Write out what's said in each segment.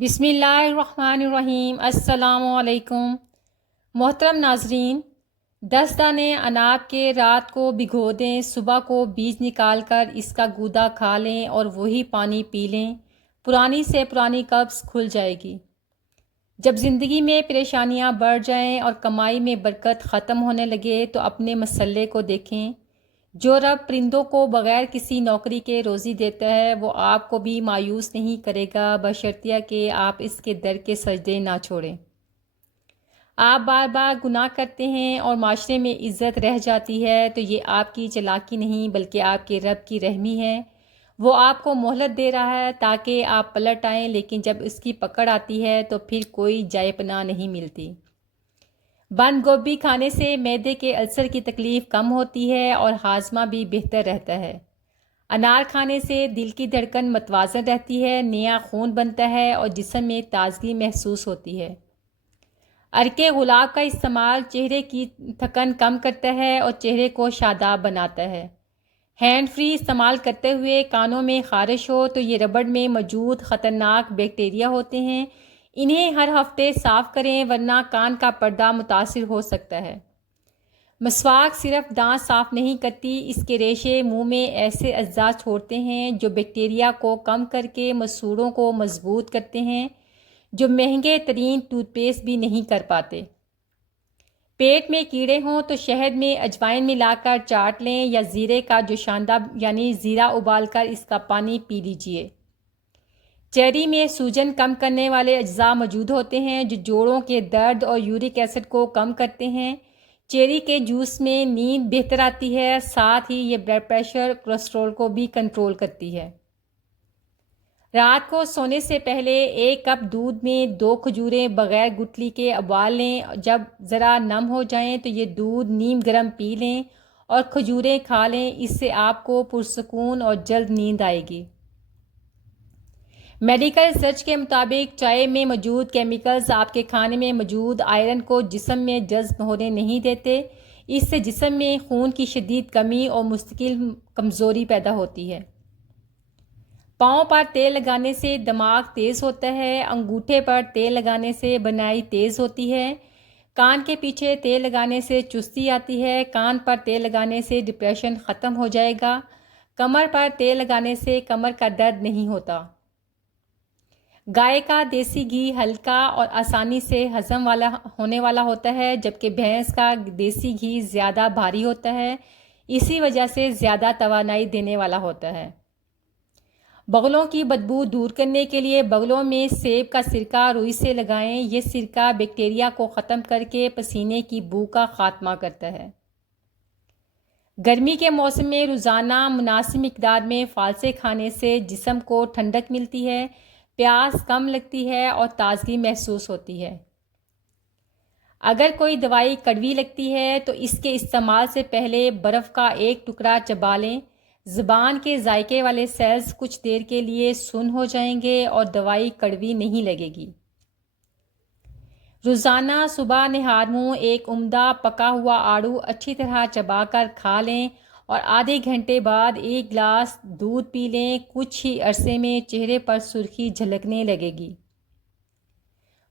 بسم اللہ الرحمن الرحیم۔ السلام علیکم محترم ناظرین، 10 دانے انار کے رات کو بھگو دیں، صبح کو بیج نکال کر اس کا گودا کھا لیں اور وہی پانی پی لیں، پرانی سے پرانی قبض کھل جائے گی۔ جب زندگی میں پریشانیاں بڑھ جائیں اور کمائی میں برکت ختم ہونے لگے تو اپنے مسئلے کو دیکھیں۔ جو رب پرندوں کو بغیر کسی نوکری کے روزی دیتا ہے وہ آپ کو بھی مایوس نہیں کرے گا، بشرطیہ کہ آپ اس کے در کے سجدے نہ چھوڑیں۔ آپ بار بار گناہ کرتے ہیں اور معاشرے میں عزت رہ جاتی ہے تو یہ آپ کی چالاکی نہیں بلکہ آپ کے رب کی رحمی ہے۔ وہ آپ کو مہلت دے رہا ہے تاکہ آپ پلٹ آئیں، لیکن جب اس کی پکڑ آتی ہے تو پھر کوئی جائے پناہ نہیں ملتی۔ بند گوبھی کھانے سے معدے کے السر کی تکلیف کم ہوتی ہے اور ہاضمہ بھی بہتر رہتا ہے۔ انار کھانے سے دل کی دھڑکن متوازن رہتی ہے، نیا خون بنتا ہے اور جسم میں تازگی محسوس ہوتی ہے۔ عرق گلاب کا استعمال چہرے کی تھکن کم کرتا ہے اور چہرے کو شاداب بناتا ہے۔ ہینڈ فری استعمال کرتے ہوئے کانوں میں خارش ہو تو یہ ربڑ میں موجود خطرناک بیکٹیریا ہوتے ہیں، انہیں ہر ہفتے صاف کریں ورنہ کان کا پردہ متاثر ہو سکتا ہے۔ مسواک صرف دانت صاف نہیں کرتی، اس کے ریشے منہ میں ایسے اجزاء چھوڑتے ہیں جو بیکٹیریا کو کم کر کے مسوڑوں کو مضبوط کرتے ہیں، جو مہنگے ترین ٹوتھ پیسٹ بھی نہیں کر پاتے۔ پیٹ میں کیڑے ہوں تو شہد میں اجوائن ملا کر چاٹ لیں یا زیرے کا جوشاندہ یعنی زیرہ ابال کر اس کا پانی پی لیجئے۔ چیری میں سوجن کم کرنے والے اجزاء موجود ہوتے ہیں جو جوڑوں کے درد اور یورک ایسڈ کو کم کرتے ہیں۔ چیری کے جوس میں نیند بہتر آتی ہے، ساتھ ہی یہ بلڈ پریشر، کولیسٹرول کو بھی کنٹرول کرتی ہے۔ رات کو سونے سے پہلے 1 کپ دودھ میں 2 کھجوریں بغیر گٹلی کے ابال لیں، جب ذرا نم ہو جائیں تو یہ دودھ نیم گرم پی لیں اور کھجوریں کھا لیں، اس سے آپ کو پرسکون اور جلد نیند آئے گی۔ میڈیکل ریسرچ کے مطابق چائے میں موجود کیمیکلز آپ کے کھانے میں موجود آئرن کو جسم میں جذب ہونے نہیں دیتے، اس سے جسم میں خون کی شدید کمی اور مستقل کمزوری پیدا ہوتی ہے۔ پاؤں پر تیل لگانے سے دماغ تیز ہوتا ہے، انگوٹھے پر تیل لگانے سے بینائی تیز ہوتی ہے، کان کے پیچھے تیل لگانے سے چستی آتی ہے، کان پر تیل لگانے سے ڈپریشن ختم ہو جائے گا، کمر پر تیل لگانے سے کمر کا درد نہیں ہوتا۔ گائے کا دیسی گھی ہلکا اور آسانی سے ہضم ہونے والا ہوتا ہے، جبکہ بھینس کا دیسی گھی زیادہ بھاری ہوتا ہے، اسی وجہ سے زیادہ توانائی دینے والا ہوتا ہے۔ بغلوں کی بدبو دور کرنے کے لیے بغلوں میں سیب کا سرکہ روئی سے لگائیں، یہ سرکہ بیکٹیریا کو ختم کر کے پسینے کی بو کا خاتمہ کرتا ہے۔ گرمی کے موسم میں روزانہ مناسب مقدار میں فالسے کھانے سے جسم کو ٹھنڈک ملتی ہے، پیاس کم لگتی ہے اور تازگی محسوس ہوتی ہے۔ اگر کوئی دوائی کڑوی لگتی ہے تو اس کے استعمال سے پہلے برف کا ایک ٹکڑا چبا لیں، زبان کے ذائقے والے سیلز کچھ دیر کے لیے سن ہو جائیں گے اور دوائی کڑوی نہیں لگے گی۔ روزانہ صبح نہار منہ ایک عمدہ پکا ہوا آڑو اچھی طرح چبا کر کھا لیں اور آدھے گھنٹے بعد 1 گلاس دودھ پی لیں، کچھ ہی عرصے میں چہرے پر سرخی جھلکنے لگے گی۔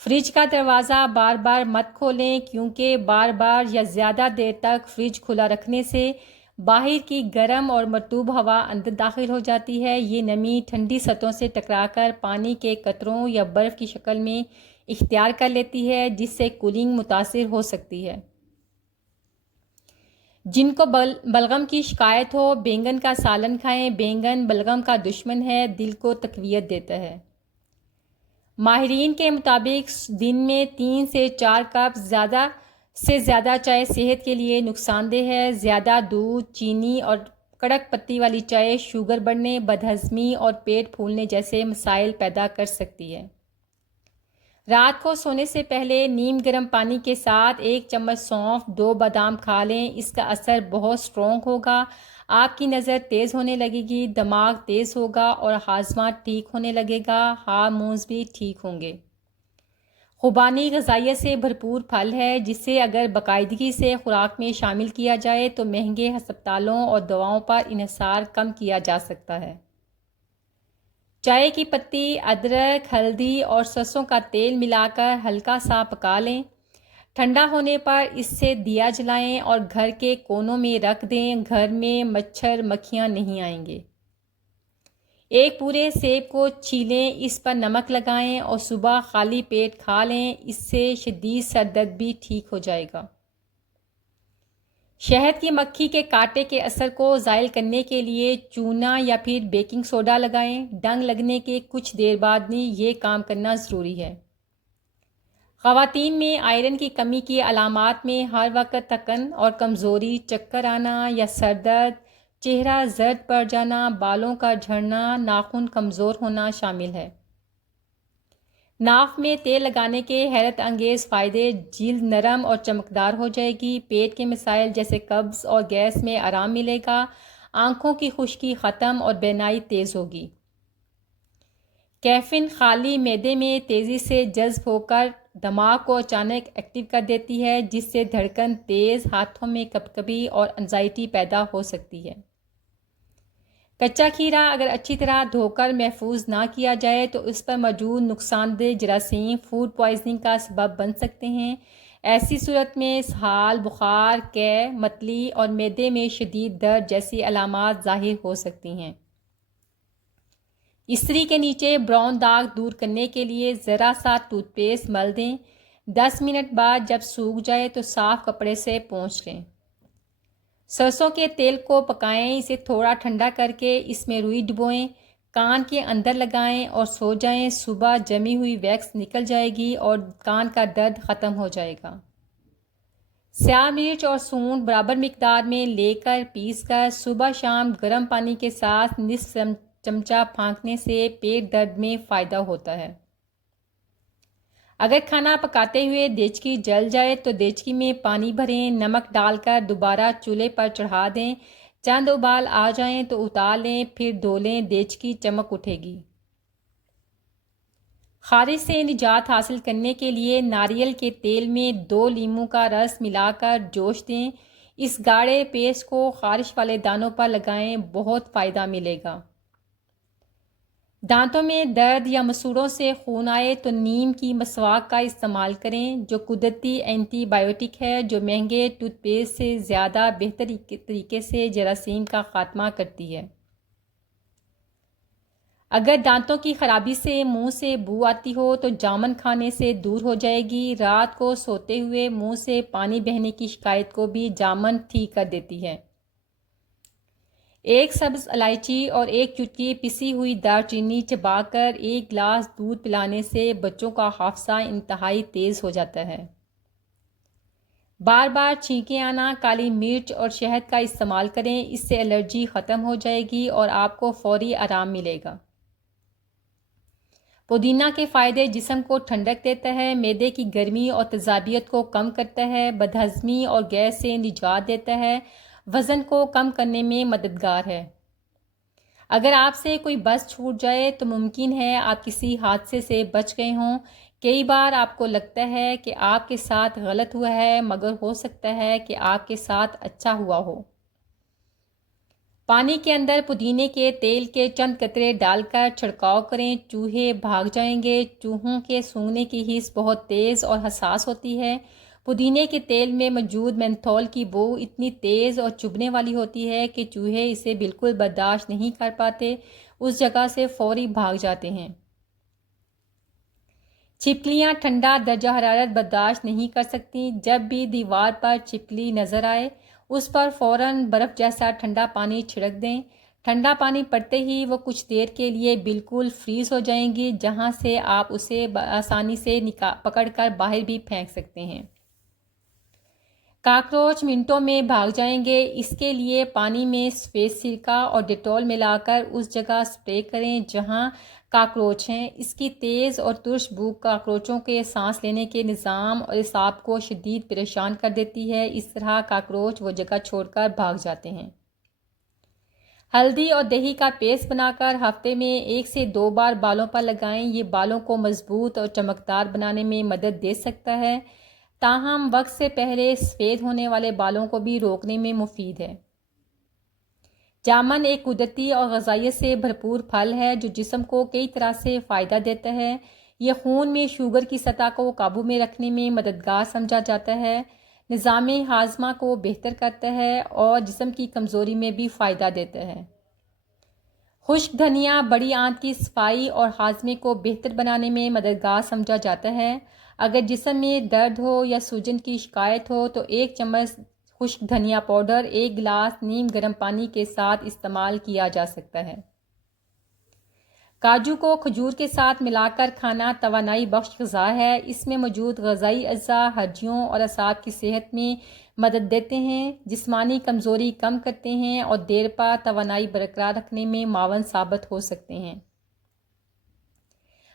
فریج کا دروازہ بار بار مت کھولیں کیونکہ بار بار یا زیادہ دیر تک فریج کھلا رکھنے سے باہر کی گرم اور مرطوب ہوا اندر داخل ہو جاتی ہے، یہ نمی ٹھنڈی سطحوں سے ٹکرا کر پانی کے قطروں یا برف کی شکل میں اختیار کر لیتی ہے، جس سے کولنگ متاثر ہو سکتی ہے۔ جن کو بلغم کی شکایت ہو بینگن کا سالن کھائیں، بینگن بلغم کا دشمن ہے، دل کو تقویت دیتا ہے۔ ماہرین کے مطابق دن میں 3 سے 4 کپ زیادہ سے زیادہ چائے صحت کے لیے نقصان دہ ہے۔ زیادہ دودھ، چینی اور کڑک پتی والی چائے شوگر بڑھنے، بدہضمی اور پیٹ پھولنے جیسے مسائل پیدا کر سکتی ہے۔ رات کو سونے سے پہلے نیم گرم پانی کے ساتھ 1 چمچ سونف، 2 بادام کھا لیں، اس کا اثر بہت سٹرونگ ہوگا، آپ کی نظر تیز ہونے لگے گی، دماغ تیز ہوگا اور ہاضمہ ٹھیک ہونے لگے گا، ہارمونز بھی ٹھیک ہوں گے۔ خوبانی غذائیت سے بھرپور پھل ہے جسے اگر باقاعدگی سے خوراک میں شامل کیا جائے تو مہنگے ہسپتالوں اور دواؤں پر انحصار کم کیا جا سکتا ہے۔ چائے کی پتی، ادرک، ہلدی اور سرسوں کا تیل ملا کر ہلکا سا پکا لیں۔ ٹھنڈا ہونے پر اس سے دیا جلائیں اور گھر کے کونوں میں رکھ دیں۔ گھر میں مچھر مکھیاں نہیں آئیں گے۔ ایک پورے سیب کو چھیلیں، اس پر نمک لگائیں اور صبح خالی پیٹ کھا لیں۔ اس سے شدید سر درد بھی ٹھیک ہو جائے گا۔ شہد کی مکھی کے کانٹے کے اثر کو زائل کرنے کے لیے چونا یا پھر بیکنگ سوڈا لگائیں۔ ڈنگ لگنے کے کچھ دیر بعد بھی یہ کام کرنا ضروری ہے۔ خواتین میں آئرن کی کمی کی علامات میں ہر وقت تھکن اور کمزوری، چکر آنا یا سر درد، چہرہ زرد پڑ جانا، بالوں کا جھڑنا، ناخن کمزور ہونا شامل ہے۔ ناف میں تیل لگانے کے حیرت انگیز فائدے: جلد نرم اور چمکدار ہو جائے گی، پیٹ کے مسائل جیسے قبض اور گیس میں آرام ملے گا، آنکھوں کی خشکی ختم اور بینائی تیز ہوگی۔ کیفین خالی معدے میں تیزی سے جذب ہو کر دماغ کو اچانک ایکٹیو کر دیتی ہے، جس سے دھڑکن تیز، ہاتھوں میں کپکپی اور انزائٹی پیدا ہو سکتی ہے۔ کچا کھیرا اگر اچھی طرح دھو کر محفوظ نہ کیا جائے تو اس پر موجود نقصان دہ جراثیم فوڈ پوائزننگ کا سبب بن سکتے ہیں۔ ایسی صورت میں اسہال، بخار، قے، متلی اور معدے میں شدید درد جیسی علامات ظاہر ہو سکتی ہیں۔ استری کے نیچے براؤن داغ دور کرنے کے لیے ذرا سا ٹوتھ پیسٹ مل دیں۔ 10 منٹ بعد جب سوکھ جائے تو صاف کپڑے سے پونچھ لیں۔ سرسوں کے تیل کو پکائیں، اسے تھوڑا ٹھنڈا کر کے اس میں روئی ڈبوئیں، کان کے اندر لگائیں اور سو جائیں۔ صبح جمی ہوئی ویکس نکل جائے گی اور کان کا درد ختم ہو جائے گا۔ سیاہ مرچ اور سونڈ برابر مقدار میں لے کر پیس کر صبح شام گرم پانی کے ساتھ نصف چمچہ پھانکنے سے پیٹ درد میں فائدہ ہوتا ہے۔ اگر کھانا پکاتے ہوئے دیچکی جل جائے تو دیچکی میں پانی بھریں، نمک ڈال کر دوبارہ چولہے پر چڑھا دیں۔ چند ابال آ جائیں تو اتار لیں، پھر دھو لیں، دیچکی چمک اٹھے گی۔ خارش سے نجات حاصل کرنے کے لیے ناریل کے تیل میں 2 لیموں کا رس ملا کر جوش دیں۔ اس گاڑھے پیسٹ کو خارش والے دانتوں پر لگائیں، بہت فائدہ ملے گا۔ دانتوں میں درد یا مسوڑوں سے خون آئے تو نیم کی مسواک کا استعمال کریں، جو قدرتی اینٹی بائیوٹک ہے، جو مہنگے ٹوتھ پیسٹ سے زیادہ بہتر طریقے سے جراثیم کا خاتمہ کرتی ہے۔ اگر دانتوں کی خرابی سے منہ سے بو آتی ہو تو جامن کھانے سے دور ہو جائے گی۔ رات کو سوتے ہوئے منہ سے پانی بہنے کی شکایت کو بھی جامن ٹھیک کر دیتی ہے۔ ایک سبز الائچی اور ایک چٹکی پسی ہوئی دار چینی چبا کر 1 گلاس دودھ پلانے سے بچوں کا حافظہ انتہائی تیز ہو جاتا ہے۔ بار بار چھینکیں آنا، کالی مرچ اور شہد کا استعمال کریں، اس سے الرجی ختم ہو جائے گی اور آپ کو فوری آرام ملے گا۔ پودینہ کے فائدے: جسم کو ٹھنڈک دیتا ہے، معدے کی گرمی اور تیزابیت کو کم کرتا ہے، بدہضمی اور گیس سے نجات دیتا ہے، وزن کو کم کرنے میں مددگار ہے۔ اگر آپ سے کوئی بس چھوٹ جائے تو ممکن ہے آپ کسی حادثے سے بچ گئے ہوں۔ کئی بار آپ کو لگتا ہے کہ آپ کے ساتھ غلط ہوا ہے، مگر ہو سکتا ہے کہ آپ کے ساتھ اچھا ہوا ہو۔ پانی کے اندر پودینے کے تیل کے چند قطرے ڈال کر چھڑکاؤ کریں، چوہے بھاگ جائیں گے۔ چوہوں کے سونگھنے کی حس بہت تیز اور حساس ہوتی ہے۔ پودینے کے تیل میں موجود مینتھول کی بو اتنی تیز اور چبھنے والی ہوتی ہے کہ چوہے اسے بالکل برداشت نہیں کر پاتے، اس جگہ سے فوری بھاگ جاتے ہیں۔ چھپکلیاں ٹھنڈا درجہ حرارت برداشت نہیں کر سکتی۔ جب بھی دیوار پر چھپکلی نظر آئے اس پر فوراً برف جیسا ٹھنڈا پانی چھڑک دیں۔ ٹھنڈا پانی پڑتے ہی وہ کچھ دیر کے لیے بالکل فریز ہو جائیں گی، جہاں سے آپ اسے آسانی سے پکڑ کر باہر بھی پھینک سکتے ہیں۔ کاکروچ منٹوں میں بھاگ جائیں گے، اس کے لیے پانی میں سفید سرکہ اور ڈیٹول ملا کر اس جگہ سپرے کریں جہاں کاکروچ ہیں۔ اس کی تیز اور ترش بو کاکروچوں کے سانس لینے کے نظام اور اعصاب کو شدید پریشان کر دیتی ہے، اس طرح کاکروچ وہ جگہ چھوڑ کر بھاگ جاتے ہیں۔ ہلدی اور دہی کا پیسٹ بنا کر ہفتے میں 1 سے 2 بار بالوں پر لگائیں، یہ بالوں کو مضبوط اور چمکدار بنانے میں مدد دے سکتا ہے، تاہم وقت سے پہلے سفید ہونے والے بالوں کو بھی روکنے میں مفید ہے۔ جامن ایک قدرتی اور غذائیت سے بھرپور پھل ہے جو جسم کو کئی طرح سے فائدہ دیتا ہے۔ یہ خون میں شوگر کی سطح کو قابو میں رکھنے میں مددگار سمجھا جاتا ہے، نظام ہاضمہ کو بہتر کرتا ہے اور جسم کی کمزوری میں بھی فائدہ دیتا ہے۔ خشک دھنیا بڑی آنت کی صفائی اور ہاضمے کو بہتر بنانے میں مددگار سمجھا جاتا ہے۔ اگر جسم میں درد ہو یا سوجن کی شکایت ہو تو 1 چمچ خشک دھنیا پاؤڈر 1 گلاس نیم گرم پانی کے ساتھ استعمال کیا جا سکتا ہے۔ کاجو کو کھجور کے ساتھ ملا کر کھانا توانائی بخش غذا ہے۔ اس میں موجود غذائی اجزاء ہڈیوں اور اعصاب کی صحت میں مدد دیتے ہیں، جسمانی کمزوری کم کرتے ہیں اور دیر پا توانائی برقرار رکھنے میں معاون ثابت ہو سکتے ہیں۔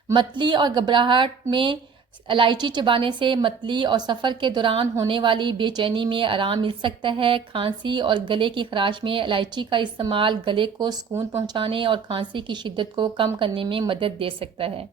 متلی اور گھبراہٹ میں الائچی چبانے سے متلی اور سفر کے دوران ہونے والی بے چینی میں آرام مل سکتا ہے۔ کھانسی اور گلے کی خراش میں الائچی کا استعمال گلے کو سکون پہنچانے اور کھانسی کی شدت کو کم کرنے میں مدد دے سکتا ہے۔